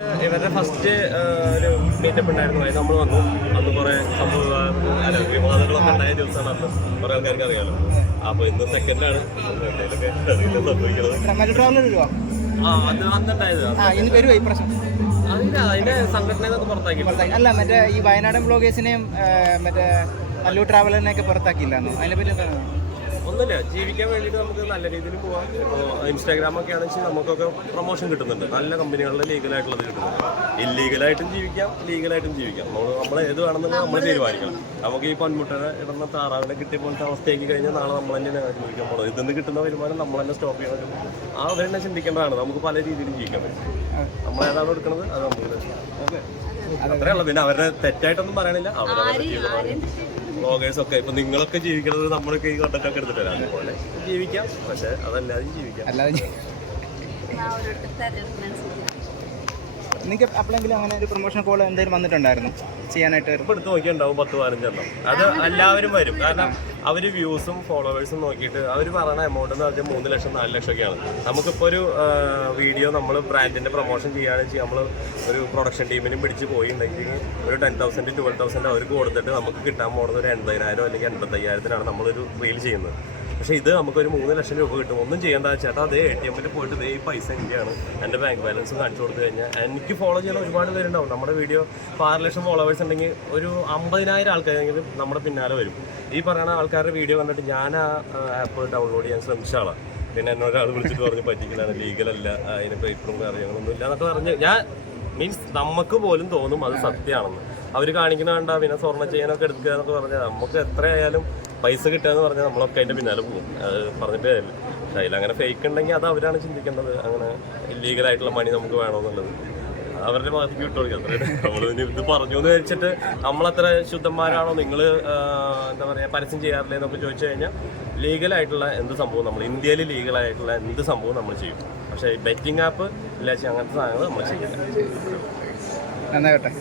ഇവരുടെ ഫസ്റ്റ് ഒരു മീറ്റപ്പ് ഉണ്ടായിരുന്നു. അതിന് നമ്മൾ വന്നു. അന്ന് കുറെ സംഭവ അല്ല വിവാദങ്ങളൊക്കെ ഉണ്ടായ ദിവസമാണ് അന്ന്. കുറെ ആൾക്കാർക്ക് അറിയാലോ. അപ്പൊ ഇന്ന് സെക്കൻഡാണ് എന്തെങ്കിലുമൊക്കെ സംഭവിക്കുന്നത് ആ അത് അന്നുണ്ടായത്. അതിന്റെ അതിന്റെ പുറത്താക്കി. അല്ല മറ്റേ ഈ വയനാടൻ ബ്ലോഗേഴ്സിനെയും മറ്റേ നല്ലൂർ ട്രാവലറിനെയൊക്കെ പുറത്താക്കിയില്ലാന്നോ? അതിനെപ്പറ്റി എന്താണ് ഒന്നുമില്ല. ജീവിക്കാൻ വേണ്ടിയിട്ട് നമുക്ക് നല്ല രീതിയിൽ പോവാം. ഇപ്പോൾ ഇൻസ്റ്റാഗ്രാം ഒക്കെ ആണെങ്കിൽ നമുക്കൊക്കെ പ്രൊമോഷൻ കിട്ടുന്നുണ്ട്. നല്ല കമ്പനികളിൽ ലീഗലായിട്ടുള്ളത് കിട്ടുന്നുണ്ട്. ഇല്ലീഗലായിട്ടും ജീവിക്കാം ലീഗലായിട്ടും ജീവിക്കാം. നമ്മൾ നമ്മൾ ഏത് വേണമെന്നുള്ളത് നമ്മൾ തീരുമാനിക്കണം. നമുക്ക് ഈ പൊന്മുട്ട ഇടുന്ന താറാവിനെ കിട്ടിയ പോലത്തെ അവസ്ഥയാക്കി കഴിഞ്ഞാൽ നാളെ നമ്മൾ തന്നെ ജീവിക്കാൻ പോകുന്നത് ഇതിൽ നിന്ന് കിട്ടുന്ന വരുമാനം നമ്മൾ തന്നെ സ്റ്റോപ്പ് ചെയ്യണം. ആ അവർ തന്നെ ചിന്തിക്കേണ്ടതാണ്. നമുക്ക് പല രീതിയിലും ജീവിക്കാൻ പറ്റും. നമ്മൾ ഏതാണ് എടുക്കുന്നത് അത് നമുക്ക് അത്രേ ഉള്ളൂ. പിന്നെ അവരുടെ തെറ്റായിട്ടൊന്നും പറയണില്ല. അവരവരുടെ ബ്ലോഗേഴ്സ് ഒക്കെ ഇപ്പൊ നിങ്ങളൊക്കെ ജീവിക്കുന്നത് നമ്മളൊക്കെ ഈ കണ്ടന്റ് ഒക്കെ എടുത്തിട്ട് അതുപോലെ ജീവിക്കാം പക്ഷെ അതല്ലാതെ ജീവിക്കാം. അല്ലാതെ നിങ്ങൾക്ക് അപ്പോഴെങ്കിലും അങ്ങനെ ഒരു പ്രൊമോഷൻ കോൾ എന്തെങ്കിലും വന്നിട്ടുണ്ടായിരുന്നു? ചെയ്യാനായിട്ട്? ഇപ്പം എടുത്ത് നോക്കിയിട്ടുണ്ടാവും പത്ത് പതിനഞ്ചെണ്ണം അത് എല്ലാവരും വരും. കാരണം അവർ വ്യൂസും ഫോളോവേഴ്സും നോക്കിയിട്ട് അവർ പറയുന്ന എമൗണ്ട് എന്ന് പറഞ്ഞാൽ മൂന്ന് ലക്ഷം നാല് ലക്ഷം ഒക്കെയാണ്. നമുക്കിപ്പോൾ ഒരു വീഡിയോ നമ്മൾ ബ്രാൻഡിന്റെ പ്രൊമോഷൻ ചെയ്യുകയാണെങ്കിൽ നമ്മൾ ഒരു പ്രൊഡക്ഷൻ ടീമിനും പിടിച്ച് പോയിട്ടുണ്ടെങ്കിൽ ഒരു ടെൻ തൗസൻഡ് ട്വൽവ് തൗസൻഡ് അവർക്ക് കൊടുത്തിട്ട് നമുക്ക് കിട്ടാൻ പോകുന്നത് ഒരു എൺപതിനായിരം അല്ലെങ്കിൽ എൺപത്തയ്യായിരത്തിനാണ് നമ്മളൊരു റീൽ ചെയ്യുന്നത്. പക്ഷേ ഇത് നമുക്കൊരു മൂന്ന് ലക്ഷം രൂപ കിട്ടും. ഒന്നും ചെയ്യേണ്ട ചേട്ടാ അതേ എ ടി എമ്മിൽ പോയിട്ട് ദേ ഈ പൈസ എങ്ങനെയാണ് എന്റെ ബാങ്ക് ബാലൻസ് കാണിച്ചു കൊടുത്തു കഴിഞ്ഞാൽ എനിക്ക് ഫോളോ ചെയ്യുന്ന ഒരുപാട് പേരുണ്ടാവും. നമ്മുടെ വീഡിയോ ഇപ്പോൾ ആറ് ലക്ഷം ഫോളോവേഴ്സ് ഉണ്ടെങ്കിൽ ഒരു അമ്പതിനായിരം ആൾക്കാരെങ്കിലും നമ്മുടെ പിന്നാലെ വരും. ഈ പറയുന്ന ആൾക്കാരുടെ വീഡിയോ കണ്ടിട്ട് ഞാൻ ആ ആപ്പ് ഡൗൺലോഡ് ചെയ്യാൻ ശ്രമിച്ച ആളാണ് പിന്നെ എന്നോട് ഒരാൾ വിളിച്ചിട്ട് പറഞ്ഞ് പറ്റിക്കലാണ് ലീഗലല്ല അതിന് പേപ്പറും കാര്യങ്ങളൊന്നും ഇല്ല എന്നൊക്കെ പറഞ്ഞ് ഞാൻ മീൻസ് നമുക്ക് പോലും തോന്നും അത് സത്യമാണെന്ന്. അവർ കാണിക്കുന്ന കണ്ട പിന്നെ സ്വർണ ചെയ്യാനൊക്കെ എടുക്കുക എന്നൊക്കെ പറഞ്ഞാൽ നമുക്ക് എത്രയായാലും പൈസ കിട്ടുക എന്ന് പറഞ്ഞാൽ നമ്മളൊക്കെ അതിന്റെ പിന്നാലെ പോകും. അത് പറഞ്ഞിട്ട് പക്ഷെ അതിലങ്ങനെ ഫേക്ക് ഉണ്ടെങ്കിൽ അത് അവരാണ് ചിന്തിക്കേണ്ടത്. അങ്ങനെ ഇല്ലീഗൽ ആയിട്ടുള്ള മണി നമുക്ക് വേണമെന്നുള്ളത്. അവരുടെ ഭാഗത്തേക്ക് വിട്ടു കൊടുക്കുക അത്രേ നമ്മൾ ഇത് പറഞ്ഞു എന്ന് വെച്ചിട്ട് നമ്മളത്ര ശുദ്ധന്മാരാണോ നിങ്ങൾ എന്താ പറയുക പരസ്യം ചെയ്യാറില്ലേ എന്നൊക്കെ ചോദിച്ചു കഴിഞ്ഞാൽ ലീഗലായിട്ടുള്ള എന്ത് സംഭവം നമ്മൾ ഇന്ത്യയിൽ ലീഗലായിട്ടുള്ള എന്ത് സംഭവം നമ്മൾ ചെയ്യും. പക്ഷേ ബെറ്റിംഗ് ആപ്പ് ഇല്ലാച്ച അങ്ങനത്തെ സാധനങ്ങൾ നമ്മൾ ചെയ്യില്ല. നന്നായിട്ടെ